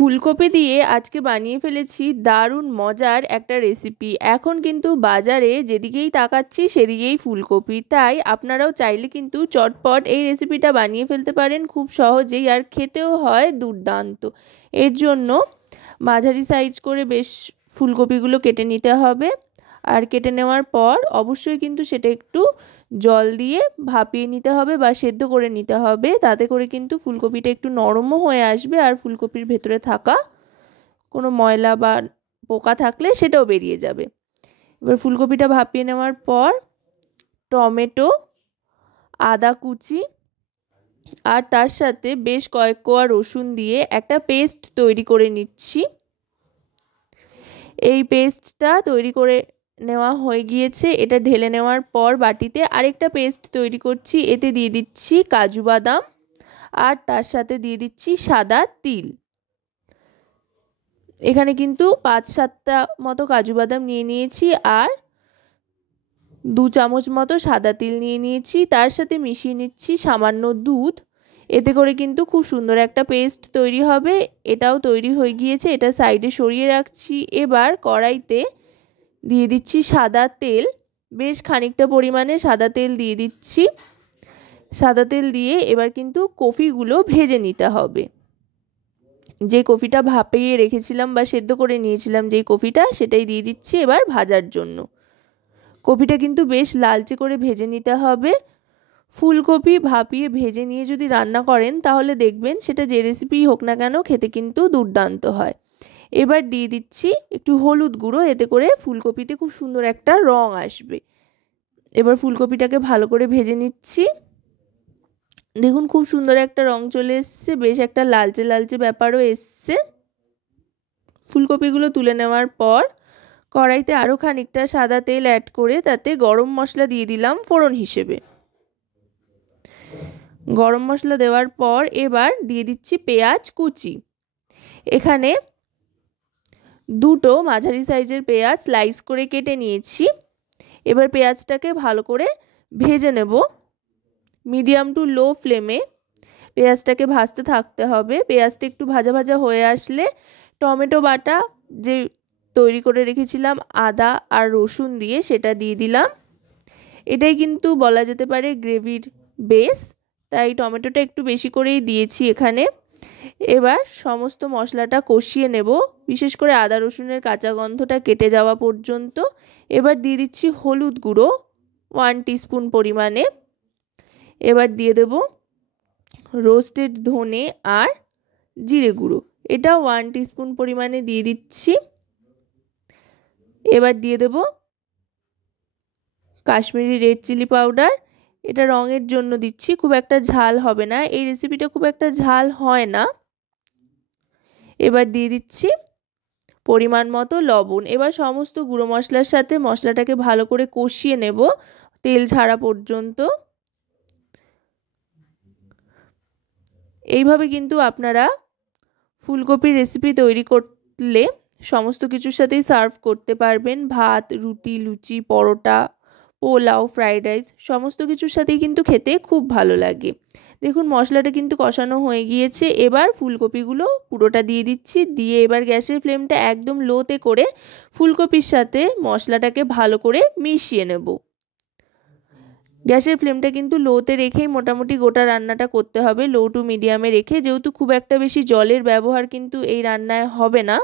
ফুলকপি দিয়ে আজকে বানিয়ে ফেলেছি দারুণ মজার একটা রেসিপি। এখন কিন্তু বাজারে যেদিকেই তাকাচ্ছি সেদিকেই ফুলকপি, তাই আপনারাও চাইলে কিন্তু চটপট এই রেসিপিটা বানিয়ে ফেলতে পারেন খুব সহজেই, আর খেতেও হয় দুর্দান্ত। এর জন্য মাঝারি সাইজ করে বেশ ফুলকপিগুলো কেটে নিতে হবে, আর কেটে নেওয়ার পর অবশ্যই কিন্তু সেটা একটু জল দিয়ে ভাপিয়ে নিতে হবে বা সেদ্ধ করে নিতে হবে। তাতে করে কিন্তু ফুলকপিটা একটু নরমও হয়ে আসবে, আর ফুলকপির ভেতরে থাকা কোনো ময়লা বা পোকা থাকলে সেটাও বেরিয়ে যাবে। এবার ফুলকপিটা ভাপিয়ে নেওয়ার পর টমেটো, আদা কুচি আর তার সাথে বেশ কয়েক কোয়া রসুন দিয়ে একটা পেস্ট তৈরি করে নিচ্ছি। এই পেস্টটা তৈরি করে নেওয়া হয়ে গিয়েছে। এটা ঢেলে নেওয়ার পর বাটিতে আরেকটা পেস্ট তৈরি করছি। এতে দিয়ে দিচ্ছি কাজু বাদাম আর তার সাথে দিয়ে দিচ্ছি সাদা তিল। এখানে কিন্তু 5-7টা মতো কাজু বাদাম নিয়ে নিয়েছি আর 2 চামচ মতো সাদা তিল নিয়ে নিয়েছি। তার সাথে মিশিয়ে নিচ্ছি সামান্য দুধ। এতে করে কিন্তু খুব সুন্দর একটা পেস্ট তৈরি হবে। এটাও তৈরি হয়ে গিয়েছে, এটা সাইডে সরিয়ে রাখছি। এবার কড়াইতে দিয়ে দিচ্ছি সাদা তেল, বেশ খানিকটা পরিমাণে সাদা তেল দিয়ে দিচ্ছি। সাদা তেল দিয়ে এবার কিন্তু কফিগুলো ভেজে নিতে হবে। যে কফিটা ভাপিয়ে রেখেছিলাম বা সেদ্ধ করে নিয়েছিলাম যেই কফিটা, সেটাই দিয়ে দিচ্ছি এবার ভাজার জন্য। কফিটা কিন্তু বেশ লালচে করে ভেজে নিতে হবে। ফুলকপি ভাপিয়ে ভেজে নিয়ে যদি রান্না করেন তাহলে দেখবেন সেটা যে রেসিপিই হোক না কেন খেতে কিন্তু দুর্দান্ত হয়। এবার দিয়ে দিচ্ছি একটু হলুদ গুঁড়ো, এতে করে ফুলকপিতে খুব সুন্দর একটা রং আসবে। এবার ফুলকপিটাকে ভালো করে ভেজে নিচ্ছি। দেখুন খুব সুন্দর একটা রং চলে এসছে, বেশ একটা লালচে লালচে ব্যাপারও এসছে। ফুলকপিগুলো তুলে নেওয়ার পর কড়াইতে আরও খানিকটা সাদা তেল অ্যাড করে তাতে গরম মশলা দিয়ে দিলাম ফোড়ন হিসেবে। গরম মশলা দেওয়ার পর এবার দিয়ে দিচ্ছি পেঁয়াজ কুচি। এখানে 2টো মাঝারি সাইজের পেঁয়াজ স্লাইস করে কেটে নিয়েছি। এবার পেঁয়াজটাকে ভালো করে ভেজে নেব। মিডিয়াম টু লো ফ্লেমে পেঁয়াজটাকে ভাজতে থাকতে হবে। পেঁয়াজটা একটু ভাজা ভাজা হয়ে আসলে টমেটো বাটা যে তৈরি করে রেখেছিলাম আদা আর রসুন দিয়ে সেটা দিয়ে দিলাম। এটাই কিন্তু বলা যেতে পারে গ্রেভির বেস, তাই টমেটোটা একটু বেশি করেই দিয়েছি এখানে। এবার সমস্ত মশলাটা কষিয়ে নেব, বিশেষ করে আদা রসুনের কাঁচা গন্ধটা কেটে যাওয়া পর্যন্ত। এবার দিয়ে দিচ্ছি হলুদ গুঁড়ো 1 টিস্পুন পরিমাণে। এবার দিয়ে দেব রোস্টেড ধনে আর জিরে গুঁড়ো, এটা 1 টিস্পুন পরিমাণে দিয়ে দিচ্ছি। এবার দিয়ে দেব কাশ্মীরি রেড চিলি পাউডার, এটা রঙের জন্য দিচ্ছি, খুব একটা ঝাল হবে না, এই রেসিপিটা খুব একটা ঝাল হয় না। এবার দিয়ে দিচ্ছি পরিমাণ মতো লবণ। এবার সমস্ত গুঁড়ো মশলার সাথে মশলাটাকে ভালো করে কষিয়ে নেব তেল ছাড়া পর্যন্ত। এইভাবে কিন্তু আপনারা ফুলকপির রেসিপি তৈরি করলে সমস্ত কিছুর সাথেই সার্ভ করতে পারবেন। ভাত, রুটি, লুচি, পরোটা, পোলাও, ফ্রাইড রাইস সমস্ত কিছুর সাথেই কিন্তু খেতে খুব ভালো লাগে। দেখুন মশলাটা কিন্তু কষানো হয়ে গিয়েছে। এবার ফুলকপিগুলো পুরোটা দিয়ে দিচ্ছি। দিয়ে এবার গ্যাসের ফ্লেমটা একদম লোতে করে ফুলকপির সাথে মশলাটাকে ভালো করে মিশিয়ে নেব। গ্যাসের ফ্লেমটা কিন্তু লোতে রেখেই মোটামুটি গোটা রান্নাটা করতে হবে, লো টু মিডিয়ামে রেখে, যেহেতু খুব একটা বেশি জলের ব্যবহার কিন্তু এই রান্নায় হবে না।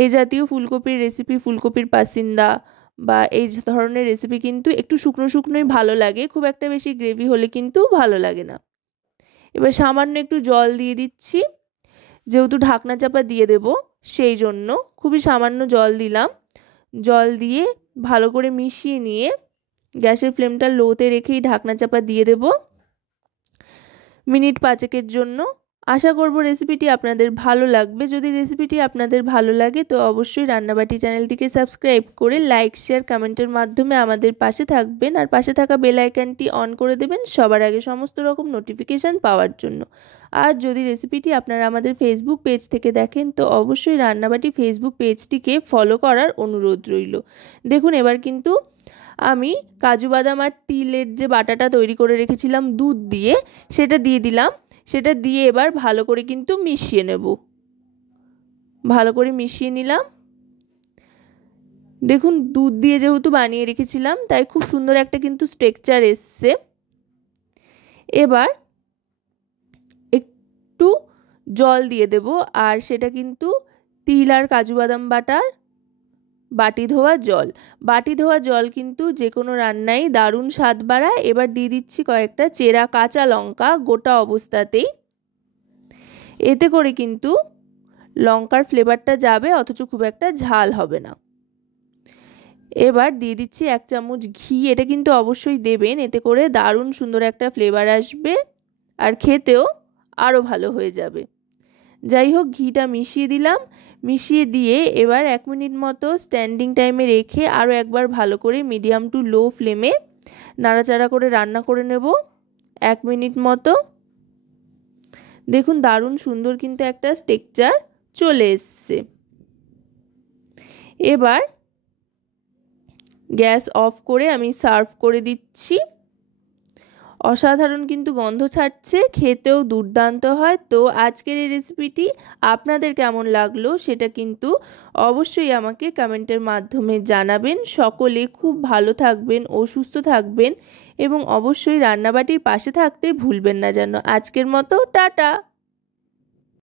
এই জাতীয় ফুলকপির রেসিপি, ফুলকপির পাসিন্দা বা এই ধরনের রেসিপি কিন্তু একটু শুকনো শুকনোই ভালো লাগে, খুব একটা বেশি গ্রেভি হলে কিন্তু ভালো লাগে না। এবার সামান্য একটু জল দিয়ে দিচ্ছি, যেহেতু ঢাকনা চাপা দিয়ে দেব সেই জন্য খুবই সামান্য জল দিলাম। জল দিয়ে ভালো করে মিশিয়ে নিয়ে গ্যাসের ফ্লেমটা লোতে রেখেই ঢাকনা চাপা দিয়ে দেব মিনিট 5-এর জন্য। আশা করব রেসিপিটি আপনাদের ভালো লাগবে। যদি রেসিপিটি আপনাদের ভালো লাগে তো অবশ্যই রান্নাবাটি চ্যানেলটিকে সাবস্ক্রাইব করে লাইক, শেয়ার, কমেন্টের মাধ্যমে আমাদের পাশে থাকবেন, আর পাশে থাকা বেল আইকনটি অন করে দেবেন সবার আগে সমস্ত রকম নোটিফিকেশান পাওয়ার জন্য। আর যদি রেসিপিটি আপনারা আমাদের ফেসবুক পেজ থেকে দেখেন তো অবশ্যই রান্নাবাটি ফেসবুক পেজটিকে ফলো করার অনুরোধ রইল। দেখুন এবার কিন্তু আমি কাজু বাদাম আর তিলের যে বাটাটা তৈরি করে রেখেছিলাম দুধ দিয়ে, সেটা দিয়ে দিলাম। সেটা দিয়ে এবার ভালো করে কিন্তু মিশিয়ে নেব। ভালো করে মিশিয়ে নিলাম। দেখুন দুধ দিয়ে যেহেতু বানিয়ে রেখেছিলাম তাই খুব সুন্দর একটা কিন্তু টেক্সচার এসছে। এবার একটু জল দিয়ে দেব, আর সেটা কিন্তু তিল আর কাজু বাদাম বাটার বাটি ধোয়া জল। বাটি ধোয়া জল কিন্তু যে কোনো রান্নায় দারুণ স্বাদ বাড়ায়। এবার দিয়ে দিচ্ছি কয়েকটা চেরা কাঁচা লঙ্কা গোটা অবস্থাতেই, এতে করে কিন্তু লঙ্কার ফ্লেভারটা যাবে, অথচ খুব একটা ঝাল হবে না। এবার দিয়ে দিচ্ছি 1 চামচ ঘি, এটা কিন্তু অবশ্যই দেবেন, এতে করে দারুণ সুন্দর একটা ফ্লেভার আসবে আর খেতেও আরও ভালো হয়ে যাবে। যাই হোক, ঘিটা মিশিয়ে দিলাম। মিশিয়ে দিয়ে এবার 1 মিনিট মতো স্ট্যান্ডিং টাইমে রেখে আরও একবার ভালো করে মিডিয়াম টু লো ফ্লেমে নাড়াচাড়া করে রান্না করে নেব 1 মিনিট মতো। দেখুন দারুণ সুন্দর কিন্তু একটা টেক্সচার চলে এসছে। এবার গ্যাস অফ করে আমি সার্ভ করে দিচ্ছি। অসাধারণ কিন্তু গন্ধ ছাড়ছে, খেতেও দুর্দান্ত হয়। তো আজকের এই রেসিপিটি আপনাদের কেমন লাগলো সেটা কিন্তু অবশ্যই আমাকে কমেন্টের মাধ্যমে জানাবেন। সকলে খুব ভালো থাকবেন ও সুস্থ থাকবেন এবং অবশ্যই রান্নাবাটির পাশে থাকতে ভুলবেন না যেন। আজকের মতো টাটা।